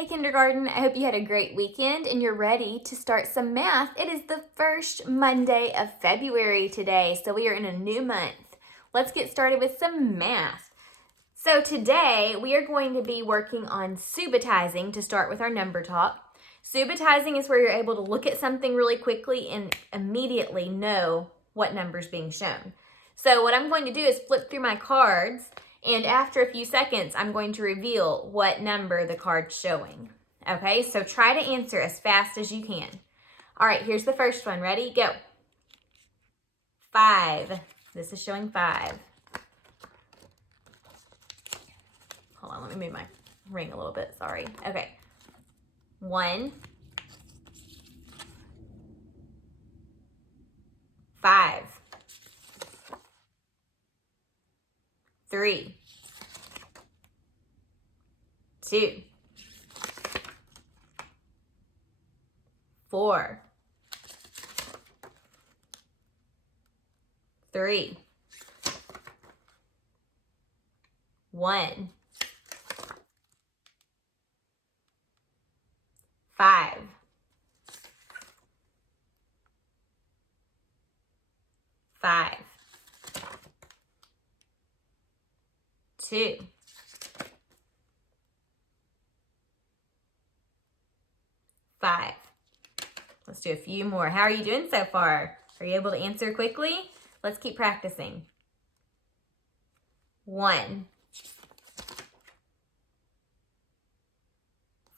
Hey kindergarten, I hope you had a great weekend and you're ready to start some math. It is the first Monday of February today, so we are in a new month. Let's get started with some math. So today we are going to be working on subitizing to start with our number talk. Subitizing is where you're able to look at something really quickly and immediately know what number is being shown. So what I'm going to do is flip through my cards, and after a few seconds, I'm going to reveal what number the card's showing. Okay, so try to answer as fast as you can. All right, here's the first one. Ready? Go. 5. This is showing 5. Hold on, let me move my ring a little bit. Sorry. Okay. 1. 5. 3. 2. 4. 3. 1. 5. 5. 2. 5. Let's do a few more. How are you doing so far? Are you able to answer quickly? Let's keep practicing. 1.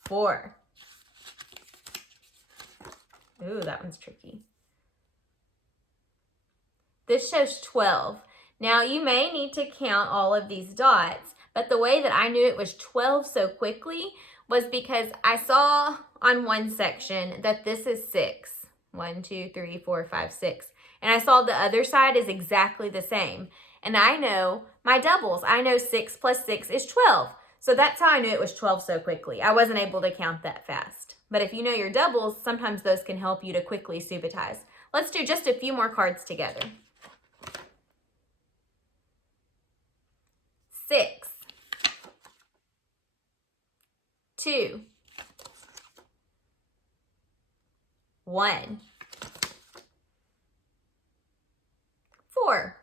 4. Ooh, that one's tricky. This shows 12. Now you may need to count all of these dots, but the way that I knew it was 12 so quickly was because I saw on one section that this is 6. 1, 2, 3, 4, 5, 6. And I saw the other side is exactly the same. And I know my doubles. I know 6 plus 6 is 12. So that's how I knew it was 12 so quickly. I wasn't able to count that fast. But if you know your doubles, sometimes those can help you to quickly subitize. Let's do just a few more cards together. 6. 2. 1. 4.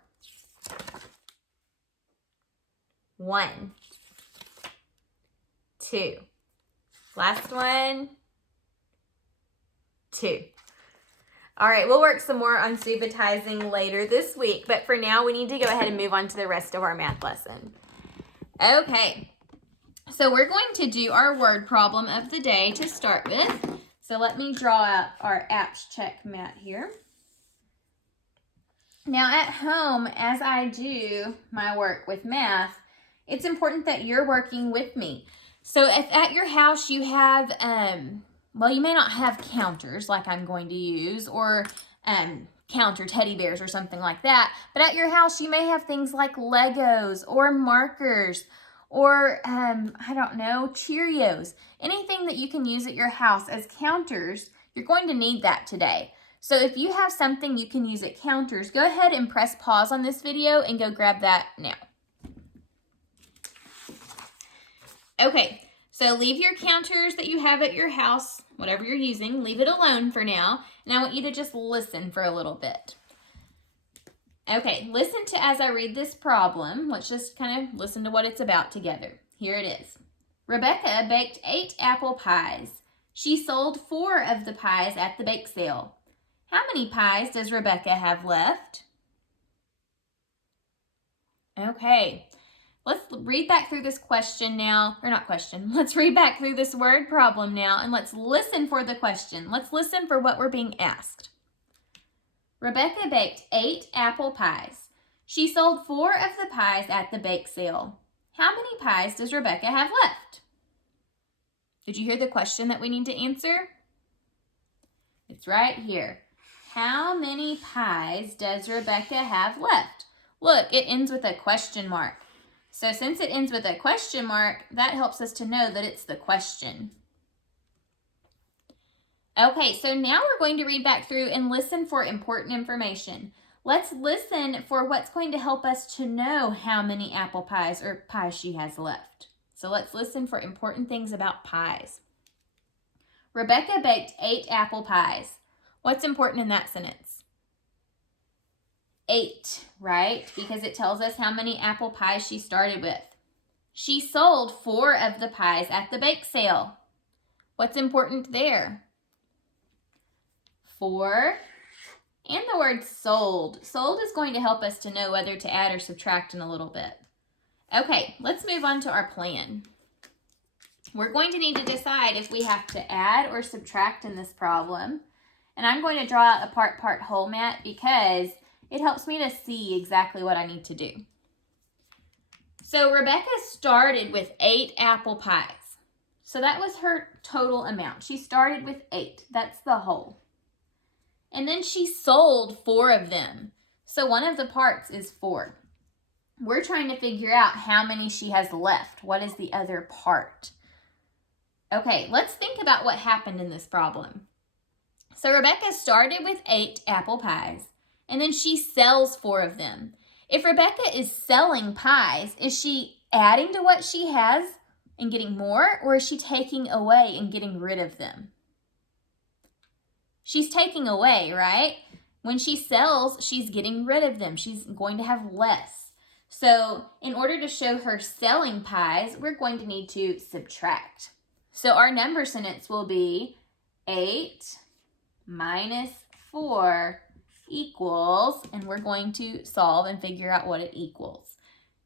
1. 2. Last one. 2. All right, we'll work some more on subitizing later this week, but for now we need to go ahead and move on to the rest of our math lesson. Okay, so we're going to do our word problem of the day to start with. So let me draw out our apps check mat here. Now at home, as I do my work with math, it's important that you're working with me. So if at your house you have, well, you may not have counters like I'm going to use, or counter teddy bears or something like that, but at your house you may have things like Legos or markers or, I don't know, Cheerios. Anything that you can use at your house as counters, you're going to need that today. So if you have something you can use at counters, go ahead and press pause on this video and go grab that now. Okay, so leave your counters that you have at your house, whatever you're using, leave it alone for now. And I want you to just listen for a little bit. Okay, listen to as I read this problem. Let's just kind of listen to what it's about together. Here it is. Rebecca baked 8 apple pies. She sold 4 of the pies at the bake sale. How many pies does Rebecca have left? Okay. Let's read back through this question now, or not question, let's read back through this word problem now, and let's listen for the question. Let's listen for what we're being asked. Rebecca baked 8 apple pies. She sold 4 of the pies at the bake sale. How many pies does Rebecca have left? Did you hear the question that we need to answer? It's right here. How many pies does Rebecca have left? Look, it ends with a question mark. So since it ends with a question mark, that helps us to know that it's the question. Okay, so now we're going to read back through and listen for important information. Let's listen for what's going to help us to know how many apple pies or pies she has left. So let's listen for important things about pies. Rebecca baked 8 apple pies. What's important in that sentence? 8, right? Because it tells us how many apple pies she started with. She sold 4 of the pies at the bake sale. What's important there? 4 and the word sold. Sold is going to help us to know whether to add or subtract in a little bit. Okay, let's move on to our plan. We're going to need to decide if we have to add or subtract in this problem. And I'm going to draw out a part whole mat because it helps me to see exactly what I need to do. So Rebecca started with 8 apple pies. So that was her total amount. She started with 8. That's the whole. And then she sold 4 of them. So one of the parts is 4. We're trying to figure out how many she has left. What is the other part? Okay, let's think about what happened in this problem. So Rebecca started with 8 apple pies, and then she sells 4 of them. If Rebecca is selling pies, is she adding to what she has and getting more, or is she taking away and getting rid of them? She's taking away, right? When she sells, she's getting rid of them. She's going to have less. So in order to show her selling pies, we're going to need to subtract. So our number sentence will be 8 minus 4 equals, and we're going to solve and figure out what it equals.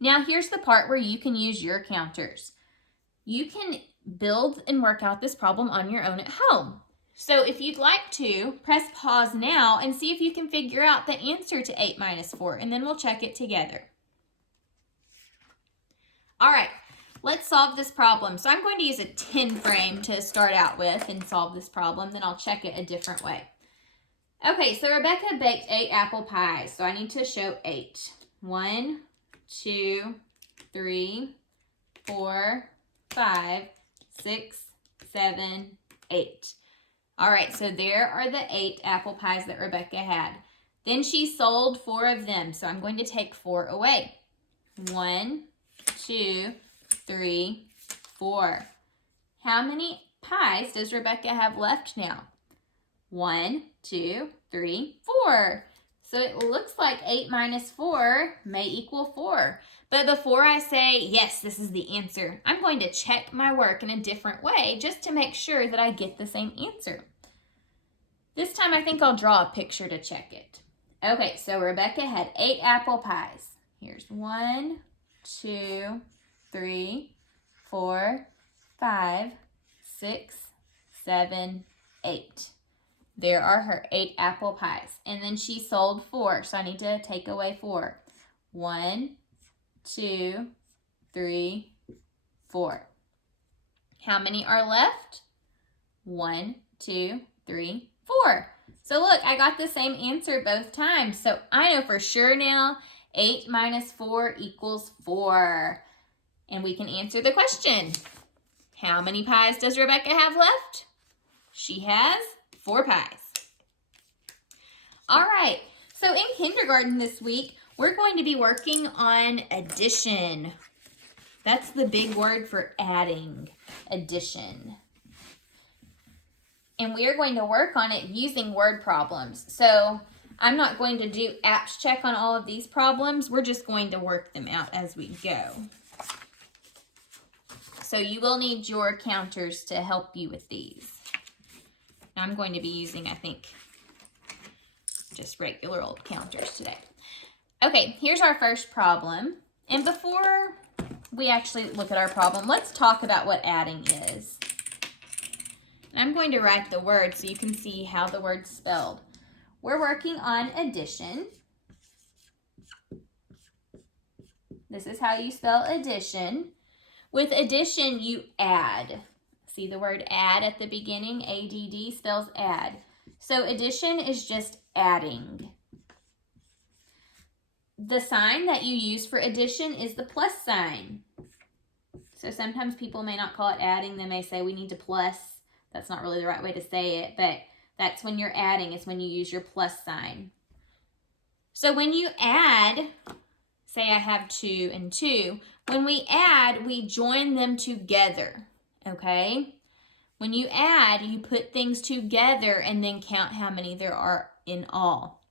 Now here's the part where you can use your counters. You can build and work out this problem on your own at home. So if you'd like to, press pause now and see if you can figure out the answer to 8 minus 4, and then we'll check it together. All right, let's solve this problem. So I'm going to use a 10 frame to start out with and solve this problem, then I'll check it a different way. Okay, so Rebecca baked 8 apple pies, so I need to show 8. 1, 2, 3, 4, 5, 6, 7, 8. All right, so there are the 8 apple pies that Rebecca had. Then she sold 4 of them, so I'm going to take 4 away. 1, 2, 3, 4. How many pies does Rebecca have left now? 1, 2, 3, 4. So it looks like 8 minus 4 may equal 4. But before I say, yes, this is the answer, I'm going to check my work in a different way just to make sure that I get the same answer. This time I think I'll draw a picture to check it. Okay, so Rebecca had 8 apple pies. Here's 1, 2, 3, 4, 5, 6, 7, 8. There are her 8 apple pies. And then she sold 4, so I need to take away 4. 1, 2, 3, 4. How many are left? 1, 2, 3, 4. So look, I got the same answer both times. So I know for sure now 8 minus 4 equals 4. And we can answer the question. How many pies does Rebecca have left? She has 4 pies. All right, so in kindergarten this week, we're going to be working on addition. That's the big word for adding, addition. And we are going to work on it using word problems. So I'm not going to do apps check on all of these problems. We're just going to work them out as we go. So you will need your counters to help you with these. I'm going to be using, I think, just regular old counters today. Okay, here's our first problem. And before we actually look at our problem, let's talk about what adding is. And I'm going to write the word so you can see how the word's spelled. We're working on addition. This is how you spell addition. With addition, you add. See the word add at the beginning? A-D-D spells add. So addition is just adding. The sign that you use for addition is the plus sign. So sometimes people may not call it adding. They may say we need to plus. That's not really the right way to say it, but that's when you're adding. It's when you use your plus sign. So when you add, say I have 2 and 2. When we add, we join them together, okay? When you add, you put things together and then count how many there are in all.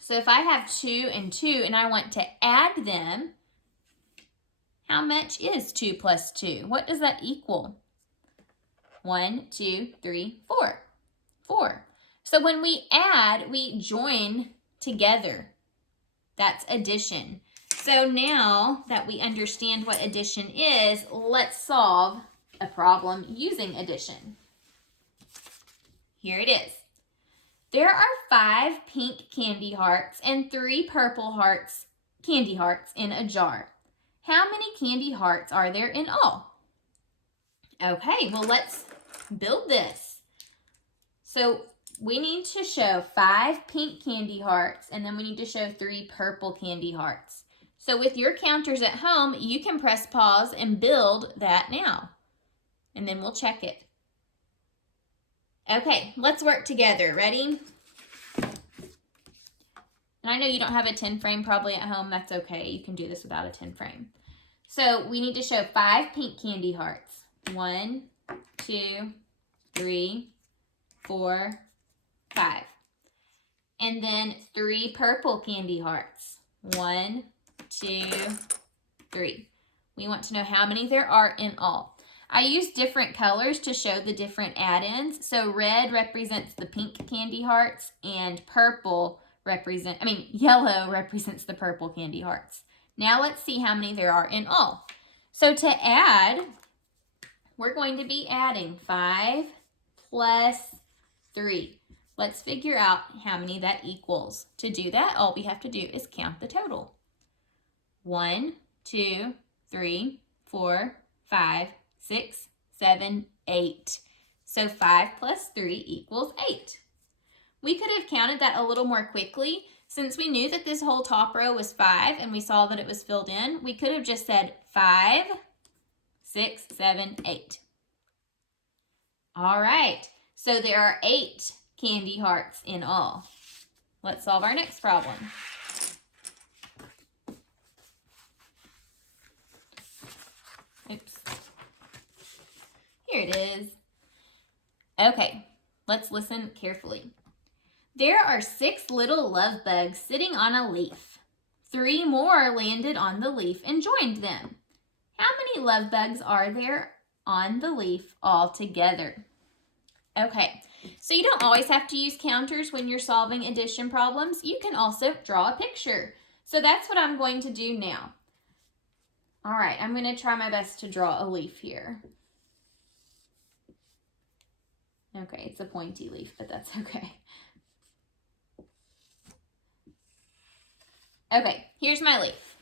So if I have 2 and 2 and I want to add them, how much is 2 plus 2? What does that equal? 1, 2, 3, 4. 4. So when we add, we join together. That's addition. So now that we understand what addition is, let's solve a problem using addition. Here it is. There are 5 pink candy hearts and 3 purple candy hearts in a jar. How many candy hearts are there in all? Okay, well, let's build this. So we need to show 5 pink candy hearts, and then we need to show 3 purple candy hearts. So with your counters at home, you can press pause and build that now. And then we'll check it. Okay, let's work together. Ready? And I know you don't have a 10 frame probably at home. That's okay. You can do this without a 10 frame. So we need to show 5 pink candy hearts. 1, 2, 3, 4, 5. And then 3 purple candy hearts. 1, 2, 3. We want to know how many there are in all. I use different colors to show the different add-ins. So red represents the pink candy hearts and yellow represents the purple candy hearts. Now let's see how many there are in all. So to add, we're going to be adding 5 plus 3. Let's figure out how many that equals. To do that, all we have to do is count the total. 1, 2, 3, 4, 5, 6, 7, 8. So 5 plus 3 equals 8. We could have counted that a little more quickly. Since we knew that this whole top row was 5 and we saw that it was filled in, we could have just said 5, 6, 7, 8. All right, so there are 8 candy hearts in all. Let's solve our next problem. Oops. Here it is. Okay, let's listen carefully. There are 6 little love bugs sitting on a leaf. 3 more landed on the leaf and joined them. How many love bugs are there on the leaf altogether? Okay, so you don't always have to use counters when you're solving addition problems. You can also draw a picture. So that's what I'm going to do now. All right, I'm going to try my best to draw a leaf here. Okay, it's a pointy leaf, but that's okay. Okay, here's my leaf.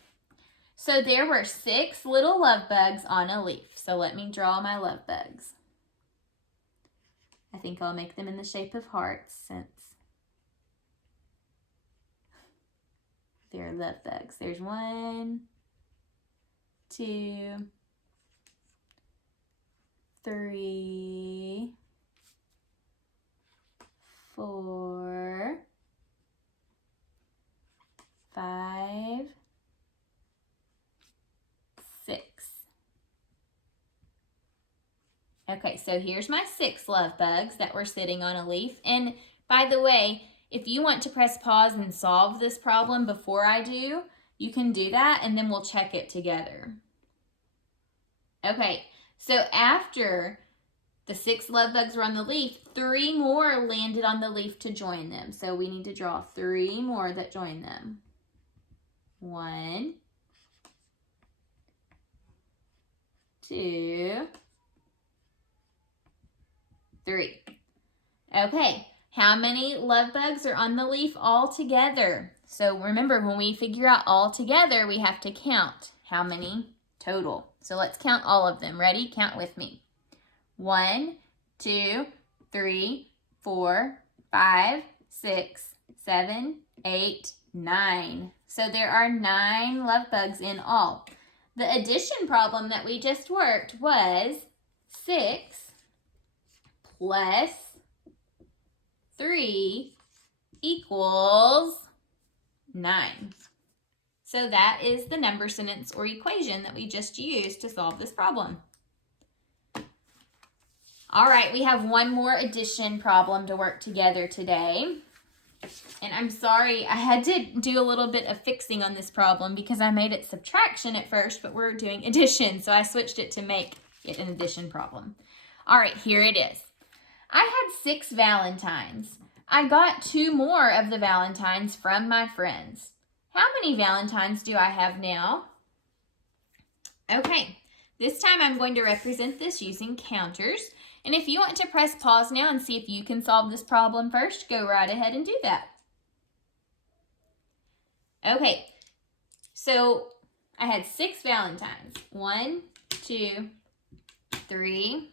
So there were 6 little love bugs on a leaf. So let me draw my love bugs. I think I'll make them in the shape of hearts since they're love bugs. There's 1, 2, 3, 4, 5, 6. Okay, so here's my 6 love bugs that were sitting on a leaf. And by the way, if you want to press pause and solve this problem before I do, you can do that and then we'll check it together. Okay, so after the 6 love bugs were on the leaf, 3 more landed on the leaf to join them. So we need to draw 3 more that join them. 1, 2, 3. Okay, how many love bugs are on the leaf all together? So remember, when we figure out all together, we have to count how many total. So let's count all of them. Ready? Count with me. 1, 2, 3, 4, 5, 6, 7, 8, 9. So there are 9 love bugs in all. The addition problem that we just worked was 6 plus 3 equals 9. So that is the number sentence or equation that we just used to solve this problem. All right, we have one more addition problem to work together today. And I'm sorry, I had to do a little bit of fixing on this problem because I made it subtraction at first, but we're doing addition, so I switched it to make it an addition problem. All right, here it is. I had 6 Valentines. I got 2 more of the Valentines from my friends. How many Valentines do I have now? Okay, this time I'm going to represent this using counters. And if you want to press pause now and see if you can solve this problem first, go right ahead and do that. Okay, so I had 6 Valentines. 1, 2, 3,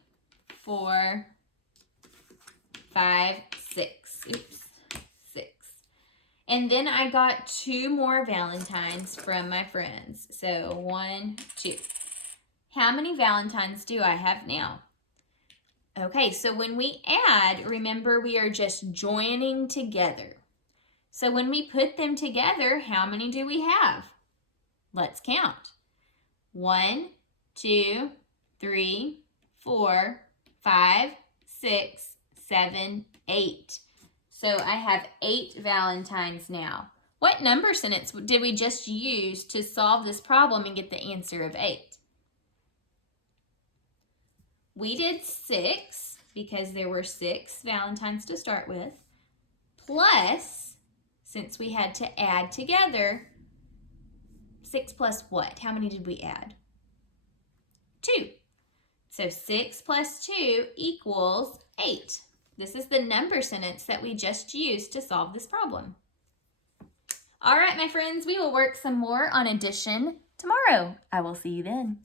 4, 5, 6. Oops, 6. And then I got 2 more Valentines from my friends. So 1, 2. How many Valentines do I have now? Okay, so when we add, remember we are just joining together. So when we put them together, how many do we have? Let's count. 1, 2, 3, 4, 5, 6, 7, 8. So I have 8 Valentines now. What number sentence did we just use to solve this problem and get the answer of 8? We did 6 because there were 6 Valentines to start with, plus, since we had to add together, 6 plus what? How many did we add? 2. So 6 plus 2 equals 8. This is the number sentence that we just used to solve this problem. All right, my friends, we will work some more on addition tomorrow. I will see you then.